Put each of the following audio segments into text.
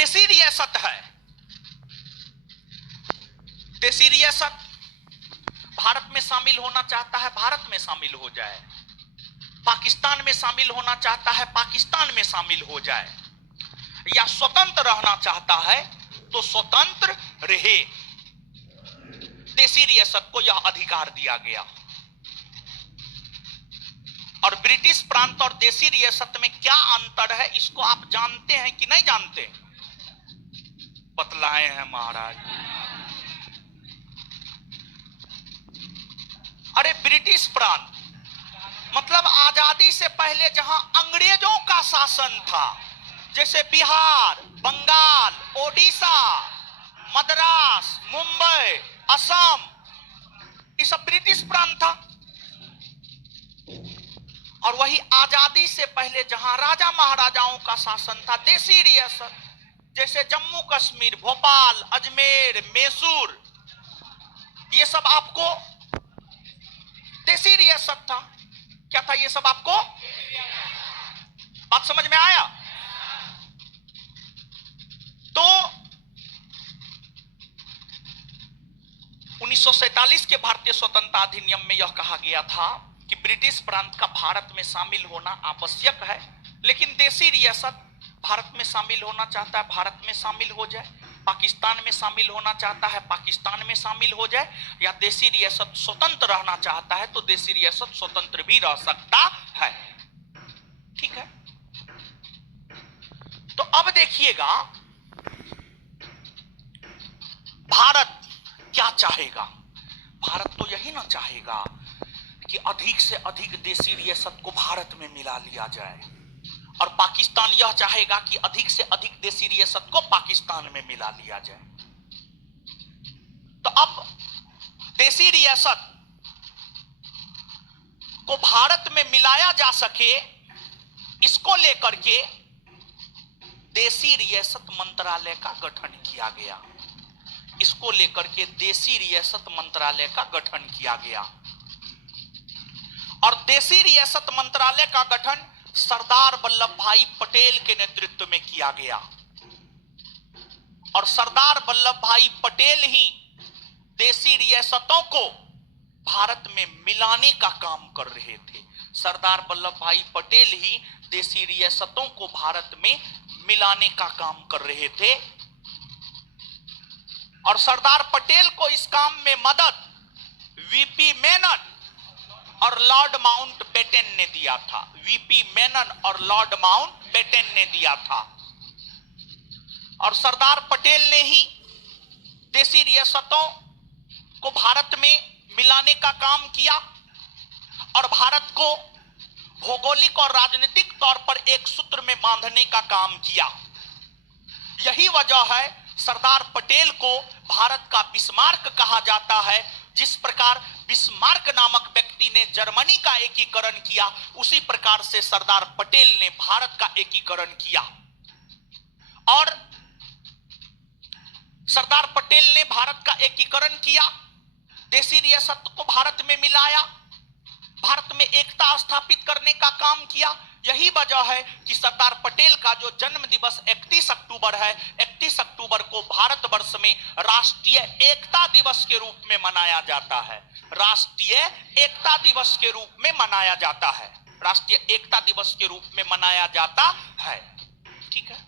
देसी रियासत है, देसी रियासत भारत में शामिल होना चाहता है, भारत में शामिल हो जाए। पाकिस्तान में शामिल होना चाहता है, पाकिस्तान में शामिल हो जाए। या स्वतंत्र रहना चाहता है तो स्वतंत्र रहे। देसी रियासत को यह अधिकार दिया गया। और ब्रिटिश प्रांत और देसी रियासत में क्या अंतर है, इसको आप जानते हैं कि नहीं जानते? बतलाए हैं महाराज। अरे ब्रिटिश प्रांत मतलब आजादी से पहले जहां अंग्रेजों का शासन था, जैसे बिहार, बंगाल, ओडिशा, मद्रास, मुंबई, असम, ये सब ब्रिटिश प्रांत था। और वही आजादी से पहले जहां राजा महाराजाओं का शासन था, देसी रियासत, जैसे जम्मू कश्मीर, भोपाल, अजमेर, मैसूर, ये सब आपको देसी रियासत था। क्या था ये सब आपको? बात समझ में आया? तो 1947 के भारतीय स्वतंत्रता अधिनियम में यह कहा गया था कि ब्रिटिश प्रांत का भारत में शामिल होना आवश्यक है, लेकिन देसी रियासत भारत में शामिल होना चाहता है, भारत में शामिल हो जाए। पाकिस्तान में शामिल होना चाहता है, पाकिस्तान में शामिल हो जाए। या देसी रियासत स्वतंत्र रहना चाहता है तो देसी रियासत स्वतंत्र भी रह सकता है। ठीक है। तो अब देखिएगा भारत क्या चाहेगा। भारत तो यही ना चाहेगा कि अधिक से अधिक देसी रियासत को भारत में मिला लिया जाए, और पाकिस्तान यह चाहेगा कि अधिक से अधिक देसी रियासत को पाकिस्तान में मिला लिया जाए। तो अब देसी रियासत को भारत में मिलाया जा सके, इसको लेकर के देसी रियासत मंत्रालय का गठन किया गया। इसको लेकर के देसी रियासत मंत्रालय का गठन किया गया। और देसी रियासत मंत्रालय का गठन सरदार वल्लभ भाई पटेल के नेतृत्व में किया गया। और सरदार वल्लभ भाई पटेल ही देसी रियासतों को भारत में मिलाने का काम कर रहे थे। सरदार वल्लभ भाई पटेल ही देसी रियासतों को भारत में मिलाने का काम कर रहे थे। और सरदार पटेल को इस काम में मदद वीपी मेनन और लॉर्ड माउंटबेटन ने दिया था। वीपी मेनन और लॉर्ड माउंटबेटन ने दिया था। और सरदार पटेल ने ही देसी रियासतों को भारत में मिलाने का काम किया और भारत को भौगोलिक और राजनीतिक तौर पर एक सूत्र में बांधने का काम किया। यही वजह है सरदार पटेल को भारत का बिस्मार्क कहा जाता है। जिस प्रकार बिस्मार्क नामक व्यक्ति ने जर्मनी का एकीकरण किया, उसी प्रकार से सरदार पटेल ने भारत का एकीकरण किया। और सरदार पटेल ने भारत का एकीकरण किया, देसी रियासत को भारत में मिलाया, भारत में एकता स्थापित करने का काम किया। यही वजह है कि सरदार पटेल का जो जन्म दिवस 31 अक्टूबर है, 31 अक्टूबर को भारतवर्ष में राष्ट्रीय एकता दिवस के रूप में मनाया जाता है। राष्ट्रीय एकता दिवस के रूप में मनाया जाता है। राष्ट्रीय एकता दिवस के रूप में मनाया जाता है। ठीक है।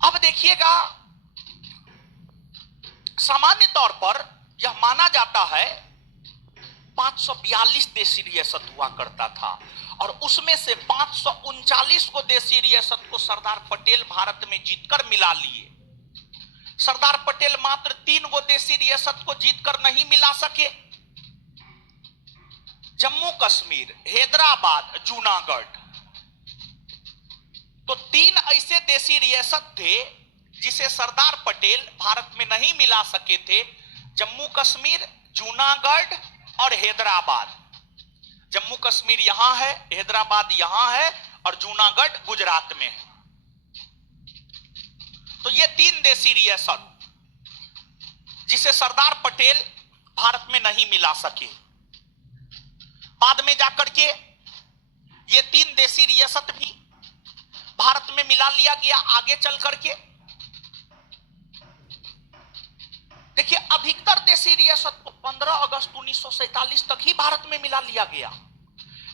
अब देखिएगा, सामान्य तौर पर यह माना जाता है 542 देसी रियासत हुआ करता था और उसमें से 539 को देसी रियासत को सरदार पटेल भारत में जीतकर मिला लिए। सरदार पटेल मात्र 3 गो देसी रियासत को जीतकर नहीं मिला सके। जम्मू कश्मीर, हैदराबाद, जूनागढ़, तो 3 ऐसे देसी रियासत थे जिसे सरदार पटेल भारत में नहीं मिला सके थे। जम्मू कश्मीर, जूनागढ़ और हैदराबाद। जम्मू कश्मीर यहां है, हैदराबाद यहां है और जूनागढ़ गुजरात में है। तो ये 3 देसी रियासत जिसे सरदार पटेल भारत में नहीं मिला सके। बाद में जाकर के ये 3 देसी रियासत भी भारत में मिला लिया गया आगे चल करके। देखिए अधिकतर देशी रियासत को 15 अगस्त 1947 तक ही भारत में मिला लिया गया।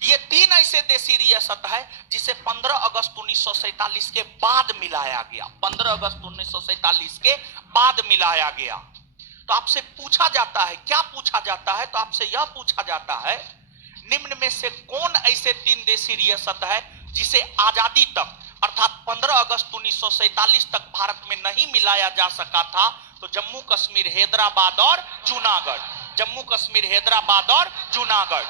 ये 3 ऐसे देशी रियासत है जिसे 15 अगस्त 1947 के बाद मिलाया गया। 15 अगस्त 1947 के बाद मिलाया गया। तो आपसे पूछा जाता है, क्या पूछा जाता है? तो आपसे यह पूछा जाता है निम्न में से कौन ऐसे 3 देशी रियासत है जिसे आजादी तक अर्थात 15 अगस्त 1947 तक भारत में नहीं मिलाया जा सका था? तो जम्मू कश्मीर, हैदराबाद और जूनागढ़। जम्मू कश्मीर, हैदराबाद और जूनागढ़।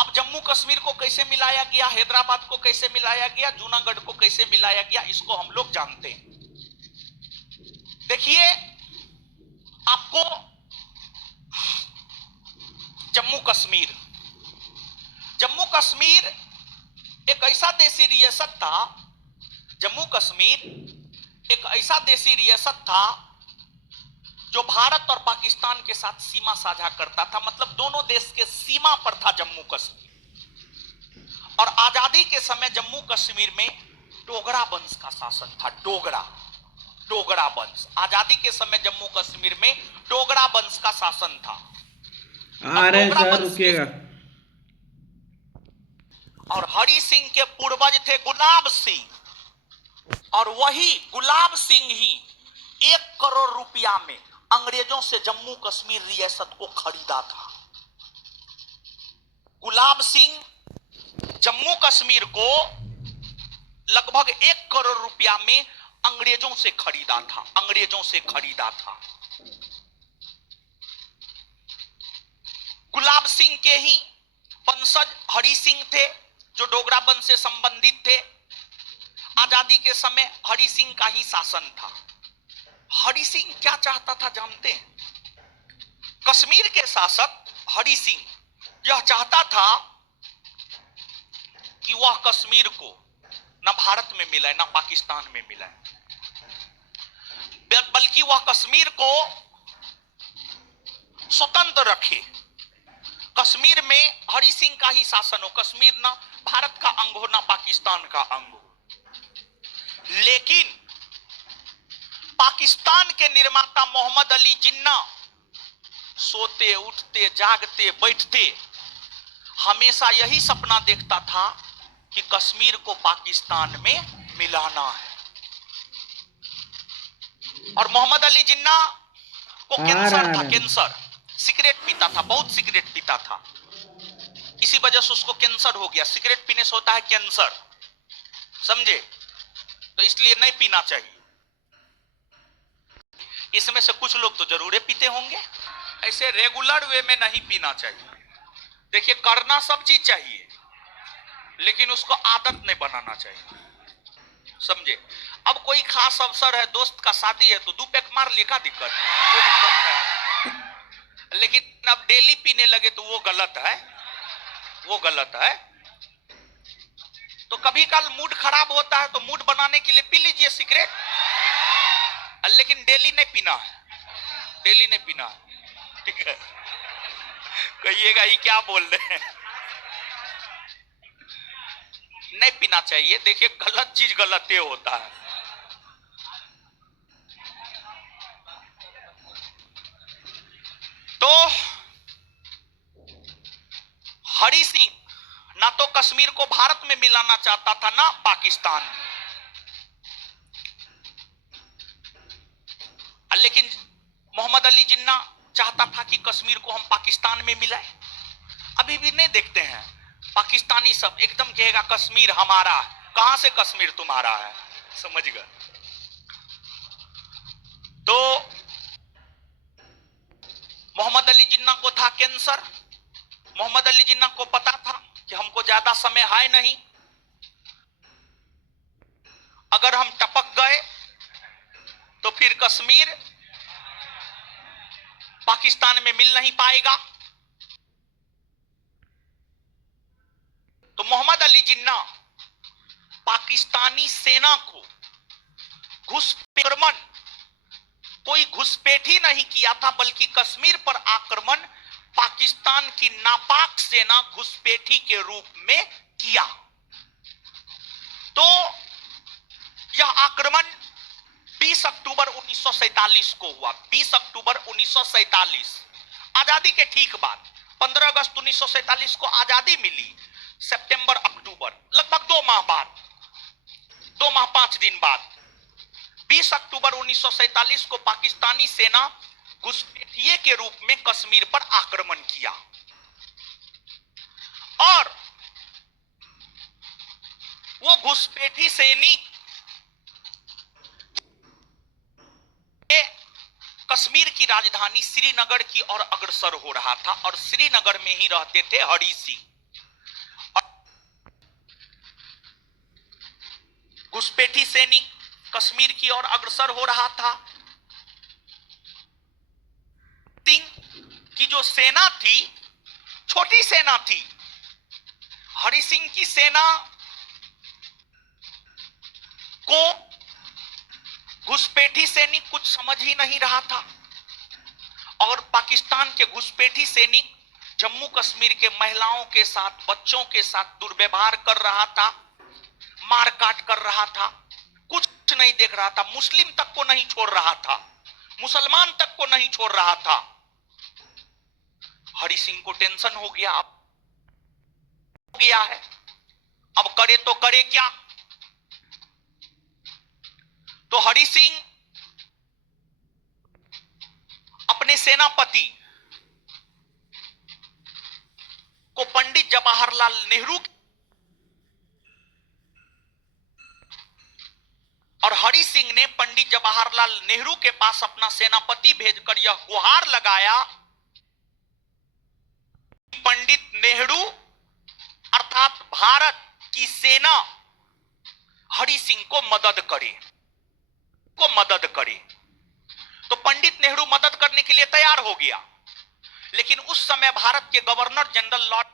अब जम्मू कश्मीर को कैसे मिलाया गया, हैदराबाद को कैसे मिलाया गया, जूनागढ़ को कैसे मिलाया गया, इसको हम लोग जानते हैं। देखिए आपको जम्मू कश्मीर, जम्मू कश्मीर एक ऐसा देशी रियासत था, जम्मू कश्मीर एक ऐसा देशी रियासत था जो भारत और पाकिस्तान के साथ सीमा साझा करता था। मतलब दोनों देश के सीमा पर था जम्मू कश्मीर। और आजादी के समय जम्मू कश्मीर में डोगरा वंश का शासन था। डोगरा वंश, आजादी के समय जम्मू कश्मीर में डोगरा वंश का शासन था। आ रहे हैं सर, रुकिएगा। और हरि सिंह के पूर्वज थे गुलाब सिंह, और वही गुलाब सिंह ही 1 करोड़ रुपया में अंग्रेजों से जम्मू कश्मीर रियासत को खरीदा था। गुलाब सिंह जम्मू कश्मीर को लगभग 1 करोड़ रुपया में अंग्रेजों से खरीदा था। अंग्रेजों से खरीदा था। गुलाब सिंह के ही वंशज हरि सिंह थे जो डोगरा वंश से संबंधित थे। आजादी के समय हरि सिंह का ही शासन था। हरि सिंह क्या चाहता था जानते हैं? कश्मीर के शासक हरि सिंह यह चाहता था कि वह कश्मीर को न भारत में मिलाए न पाकिस्तान में मिलाए, बल्कि वह कश्मीर को स्वतंत्र रखे। कश्मीर में हरि सिंह का ही शासन हो, कश्मीर ना भारत का अंग हो ना पाकिस्तान का अंग हो। लेकिन पाकिस्तान के निर्माता मोहम्मद अली जिन्ना सोते उठते जागते बैठते हमेशा यही सपना देखता था कि कश्मीर को पाकिस्तान में मिलाना है। और मोहम्मद अली जिन्ना को कैंसर था, कैंसर, सिगरेट पीता था, बहुत सिगरेट पीता था। इसी वजह से उसको कैंसर हो गया। सिगरेट पीने से होता है कैंसर, समझे? तो इसलिए नहीं पीना चाहिए। इसमें से कुछ लोग तो जरूर पीते होंगे। ऐसे रेगुलर वे में नहीं पीना चाहिए। देखिए करना सब चीज चाहिए, लेकिन उसको आदत नहीं बनाना चाहिए, समझे? अब कोई खास अवसर है, दोस्त का शादी है, तो 2 पैक मार लिया, क्या दिक्कत है? लेकिन अब डेली पीने लगे तो वो गलत है, वो गलत है। तो कभी कल मूड खराब होता है तो मूड बनाने के लिए पी लीजिए सिगरेट, लेकिन डेली नहीं पीना है, डेली नहीं पीना है, ठीक है? कहिएगा ये क्या बोल रहे हैं? नहीं पीना चाहिए। देखिए गलत चीज गलत ही होता है। तो हरि सिंह ना तो कश्मीर को भारत में मिलाना चाहता था ना पाकिस्तान में, लेकिन मोहम्मद अली जिन्ना चाहता था कि कश्मीर को हम पाकिस्तान में मिलाए। अभी भी नहीं देखते हैं पाकिस्तानी सब एकदम कहेगा कश्मीर हमारा है। कहां से कश्मीर तुम्हारा है, समझ गए? तो मोहम्मद अली जिन्ना को था कैंसर। मोहम्मद अली जिन्ना को पता था कि हमको ज्यादा समय है नहीं, अगर हम टपक गए तो फिर कश्मीर पाकिस्तान में मिल नहीं पाएगा। तो मोहम्मद अली जिन्ना पाकिस्तानी सेना को घुसपैठ, कोई घुसपैठ ही नहीं किया था, बल्कि कश्मीर पर आक्रमण पाकिस्तान की नापाक सेना घुसपैठी के रूप में किया। 1947 को हुआ, 20 अक्टूबर 1947, आजादी के ठीक बाद। 15 अगस्त 1947 को आजादी मिली, सितंबर अक्टूबर लगभग 2 माह बाद, 2 माह 5 दिन बाद 20 अक्टूबर 1947 को पाकिस्तानी सेना घुसपैठिए के रूप में कश्मीर पर आक्रमण किया और वो घुसपैठी सैनिक कश्मीर की राजधानी श्रीनगर की ओर अग्रसर हो रहा था और श्रीनगर में ही रहते थे हरि सिंह। घुसपैठी सैनिक कश्मीर की ओर अग्रसर हो रहा था। सिंह की जो सेना थी, छोटी सेना थी। हरि सिंह की सेना को घुसपैठी सैनिक कुछ समझ ही नहीं रहा था और पाकिस्तान के घुसपैठी सैनिक जम्मू कश्मीर के महिलाओं के साथ, बच्चों के साथ दुर्व्यवहार कर रहा था, मारकाट कर रहा था, कुछ नहीं देख रहा था, मुस्लिम तक को नहीं छोड़ रहा था, मुसलमान तक को नहीं छोड़ रहा था। हरि सिंह को टेंशन हो गया, अब हो गया है, अब करे तो करे क्या। तो हरि सिंह अपने सेनापति को पंडित जवाहरलाल नेहरू और हरि सिंह ने पंडित जवाहरलाल नेहरू के पास अपना सेनापति भेजकर यह गुहार लगाया, पंडित नेहरू अर्थात भारत की सेना हरि सिंह को मदद करे, तो पंडित नेहरू मदद करने के लिए तैयार हो गया। लेकिन उस समय भारत के गवर्नर जनरल लॉर्ड